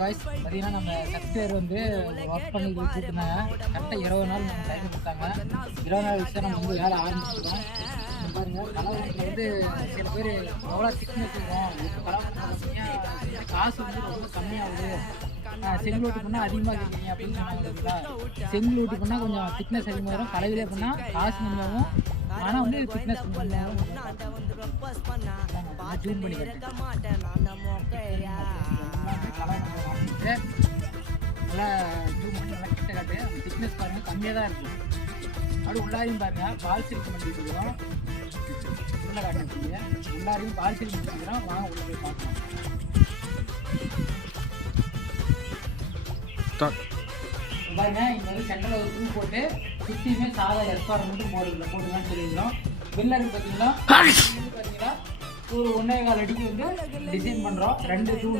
பார்த்தீங்கன்னா நம்ம சப்ஸ்டியர் வந்து ஒர்க் பண்ணி கொடுத்துருந்தாங்க. கரெக்டாக 20 நாள் நம்ம டைம் கொடுத்தாங்க. 20 நாள் வச்சு நம்ம வந்து வேலை ஆரம்பிச்சிருக்கோம். பாருங்கள் கலவரத்தில் வந்து சில பேர் எவ்வளோ திக்னஸ் இருக்கும், கலவரத்தில் காசு வந்து ரொம்ப கம்மியாகுது, செங்கல் ஓட்டு பண்ணால் அதிகமாக கேட்குறீங்க அப்படின்னு சொன்னாங்க இல்லைங்களா. செங்கல் ஓட்டு பண்ணால் கொஞ்சம் திக்னஸ் அதிகமாக வரும், கலவையிலே பண்ணால் காசு கம்மியாகும், ஆனால் வந்து திக்னஸ் கொஞ்சம் ஜூம் பண்ணி நல்லா ஜூம் பண்ணி நல்லா கிட்ட காட்டு. அந்த திக்னஸ் பாருங்கள் கம்மியாக தான் இருக்கும். அப்படி உள்ளாரையும் பாருங்கள் பால் சில்க் பண்ணிட்டுருக்கோம். உள்ள காட்டுறீங்க உள்ளாரையும் பால் சில்க் பண்ணிக்கிறோம். வாங்க உள்ள போய் பார்க்கலாம். பாருங்க இங்கே வந்து சென்டரில் ஒரு பூ போட்டு சுற்றியுமே சாதா எஸ்பாரம் மட்டும் போட்டுக்கலாம்னு சொல்லியிருந்தோம். பில்லருக்கு பார்த்தீங்கன்னா ஒரு 1.25 அடிக்கு வந்து டிசைன் பண்ணுறோம். 2 தூண்